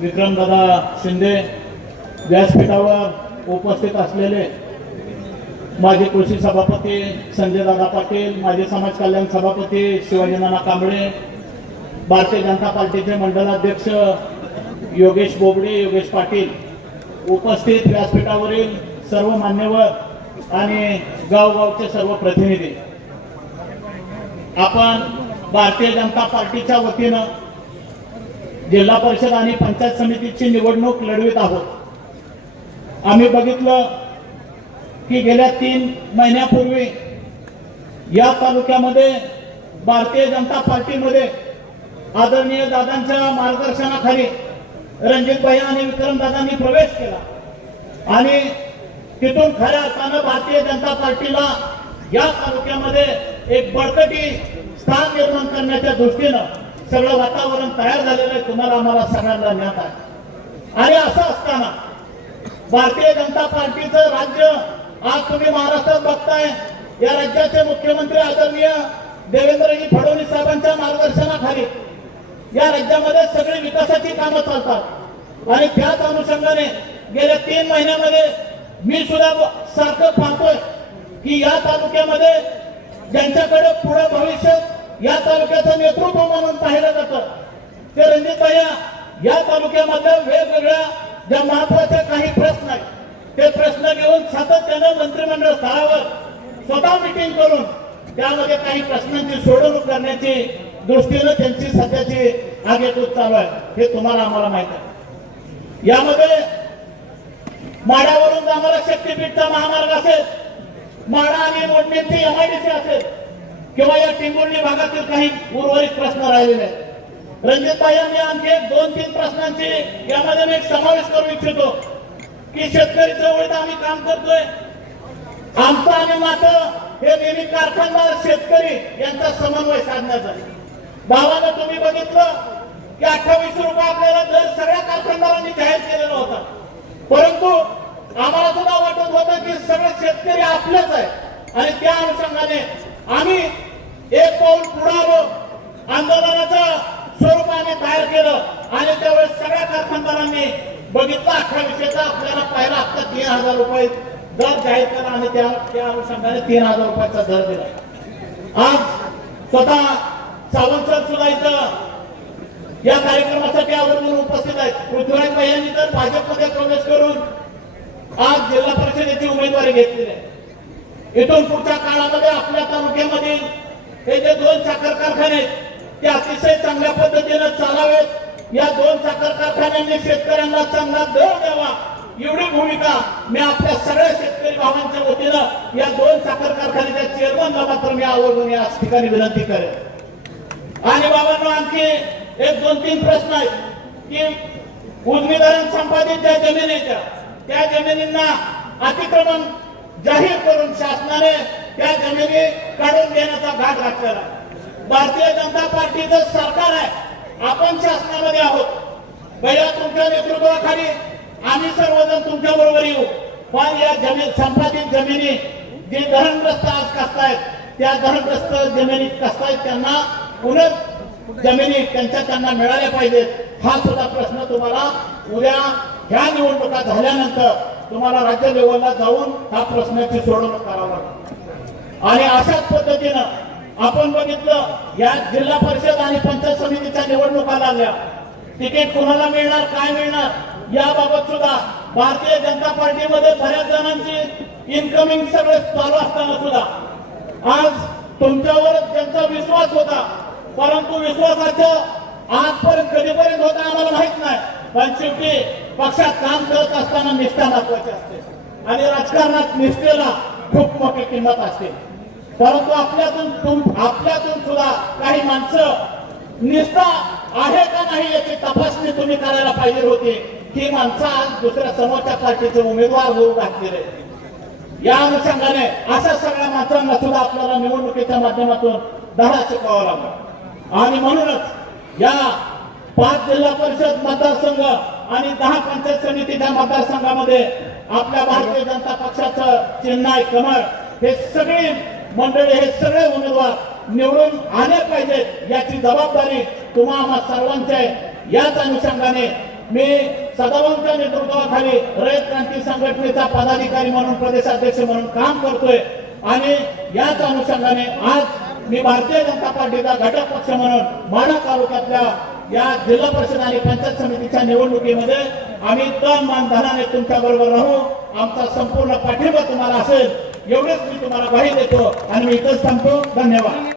विक्रमदादा शिंदे व्यासपीठावर उपस्थित असलेले माजी कृषी सभापती संजयदादा पाटील माजी समाज कल्याण सभापती शिवाजीनाना कांबळे भारतीय जनता पार्टीचे मंडलाध्यक्ष योगेश बोबडे योगेश पाटील उपस्थित व्यासपीठावरील सर्व मान्यवर आणि गावगावचे सर्व प्रतिनिधी. आपण भारतीय जनता पार्टीच्या वतीनं जिल्हा परिषद आणि पंचायत समितीची निवडणूक लढवित आहोत. आम्ही बघितलं की गेल्या तीन महिन्यापूर्वी या तालुक्यामध्ये भारतीय जनता पार्टीमध्ये आदरणीय दादांच्या मार्गदर्शनाखाली रणजितभाई आणि विक्रमदादांनी प्रवेश केला. आणि तिथून खऱ्या अर्थानं भारतीय जनता पार्टीला या तालुक्यामध्ये एक बळकटी स्थान निर्माण करण्याच्या दृष्टीनं सगळं वातावरण तयार झालेलं आहे तुम्हाला आम्हाला सगळ्यांना ज्ञात आहे. आणि असं असताना भारतीय जनता पार्टीचं राज्य आज तुम्ही महाराष्ट्रात बघताय. या राज्याचे मुख्यमंत्री आदरणीय देवेंद्रजी फडणवीस साहेबांच्या मार्गदर्शनाखाली या राज्यामध्ये सगळी विकासाची कामं चालतात. आणि त्याच अनुषंगाने गेल्या तीन महिन्यामध्ये मी सुद्धा सारखं पाहतोय की या तालुक्यामध्ये ज्यांच्याकडे पुढे भविष्यात या तालुक्याचं नेतृत्व म्हणून पाहिलं जातं. ते रणजित भैया या तालुक्यामध्ये वेगवेगळ्या ज्या महत्त्वाच्या काही प्रश्न आहेत ते प्रश्न घेऊन सातत्यानं मंत्रिमंडळ स्तरावर स्वतः मिटिंग करून त्यामध्ये काही प्रश्नांची सोडवणूक करण्याची दृष्टीनं त्यांची सध्याची आगेकूच चालू आहे. हे तुम्हाला आम्हाला माहीत आहे. यामध्ये माड्यावरून आम्हाला शक्तीपीठचा महामार्ग असेल. माडा आणि मोडणीची एमआयडीसी असेल. किंवा या टिंबुर्णी भागातील काही उर्वरित प्रश्न राहिलेले आहेत. रणजित यांनी आणखी एक दोन तीन प्रश्नांची यामध्ये मी एक समावेश करू इच्छितो की शेतकरी चळवळीत आम्ही काम करतोय. आमचं आणि माझं हे नेहमी कारखानदार शेतकरी यांचा समन्वय साधण्याचा आहे. भावानं तुम्ही बघितलं की अठ्ठावीस रुपये आपल्याला दर सगळ्या कारखानदारांनी जाहीर केलेला होता. परंतु आम्हाला सुद्धा वाटत होतं की सगळे शेतकरी आपलेच आहे आणि त्या अनुषंगाने आम्ही एक पाऊल पुढे आंदोलनाचं स्वरूप आम्ही तयार केलं. आणि त्यावेळेस सगळ्या कारखानदारांनी बघितलं विषयाचा आपल्याला पाहिला. हप्ता तीन हजार रुपये दर जाहीर करा आणि त्या त्या अनुषंगाने तीन हजार रुपयाचा दर दिला. आज स्वतः सावंत सर सुद्धा इथं या कार्यक्रमासाठी आवर्जून उपस्थित आहेत. पृथ्वीराज भाई तर भाजपमध्ये प्रवेश करून आज जिल्हा परिषदेची उमेदवारी घेतलेली आहे. इथून पुढच्या काळामध्ये आपल्या तालुक्यामधील हे जे दोन साखर कारखाने आहेत ते अतिशय चांगल्या पद्धतीनं चालावेत. या दोन साखर कारखान्यांनी शेतकऱ्यांना चांगला दर द्यावा एवढी भूमिका मी आपल्या सगळ्या शेतकरी भावांच्या वतीनं या दोन साखर कारखान्याच्या चेअरमनला मात्र मी आवर्जून या ठिकाणी विनंती करेन. आणि बाबांना आणखी एक दोन तीन प्रश्न आहेत की उजनी संपादित ज्या जमिनीच्या त्या जमिनींना अतिक्रमण जाहीर करून शासनाने त्या जमिनी काढून घेण्याचा भाग राखलेला भारतीय जनता पार्टीचं सरकार आहे. आपण शासनामध्ये आहोत. भैया तुमच्या नेतृत्वाखाली आम्ही सर्वजण तुमच्या बरोबर येऊ. पण या जमीन संपादित जमिनी जे धरणग्रस्त आज कसतायत त्या धरणग्रस्त जमिनी कसतायत त्यांना पुन्हा जमिनी त्यांच्या त्यांना मिळाल्या पाहिजेत. हा सुद्धा प्रश्न तुम्हाला उद्या ह्या निवडणुका झाल्यानंतर तुम्हाला राज्य लेवलला जाऊन हा प्रश्नाची सोडवणूक करावं लागेल. आणि अशाच पद्धतीनं आपण बघितलं या जिल्हा परिषद आणि पंचायत समितीच्या निवडणुका लागल्या. तिकीट कोणाला मिळणार काय मिळणार याबाबत सुद्धा भारतीय जनता पार्टीमध्ये बऱ्याच जणांची इन्कमिंग सगळे चालू असताना सुद्धा. आज तुमच्यावर त्यांचा विश्वास होता परंतु विश्वासाचं आजपर्यंत कधीपर्यंत होता आम्हाला माहीत नाही. पण शेवटी पक्षात काम करत असताना निष्ठा महत्वाची असते. आणि राजकारणात निष्ठेला खूप मोठी किंमत असते. परंतु आपल्यातून आपल्यातून सुद्धा काही माणसं निष्ठा आहे का नाही याची तपासणी तुम्ही करायला पाहिजे होती. ही माणसं आज दुसऱ्या समोरच्या पार्टीचे उमेदवार होऊ घातलेले. या अनुषंगाने अशा सगळ्या माणसांना सुद्धा आपल्याला निवडणुकीच्या माध्यमातून धडा शिकावा लागला. आणि म्हणूनच या पाच जिल्हा परिषद मतदारसंघ आणि दहा पंचायत समितीच्या मतदारसंघामध्ये आपल्या भारतीय जनता पक्षाचं चेन्नई कमळ हे सगळे मंडळी हे सगळे उमेदवार निवडून आले पाहिजेत याची जबाबदारी तुम्हा सर्वांची आहे. याच अनुषंगाने मी सदाभाऊंच्या नेतृत्वाखाली रयत क्रांती संघटनेचा पदाधिकारी म्हणून प्रदेशाध्यक्ष म्हणून काम करतोय. आणि याच अनुषंगाने आज मी भारतीय जनता पार्टीचा घटक पक्ष म्हणून माढा तालुक्यातल्या या जिल्हा परिषद आणि पंचायत समितीच्या निवडणुकीमध्ये आम्ही तन मान धनाने तुमच्या बरोबर राहू. आमचा संपूर्ण पाठिंबा तुम्हाला असेल. एवढेच मी तुम्हाला ग्वाही देतो आणि मी इथंच थांबतो धन्यवाद.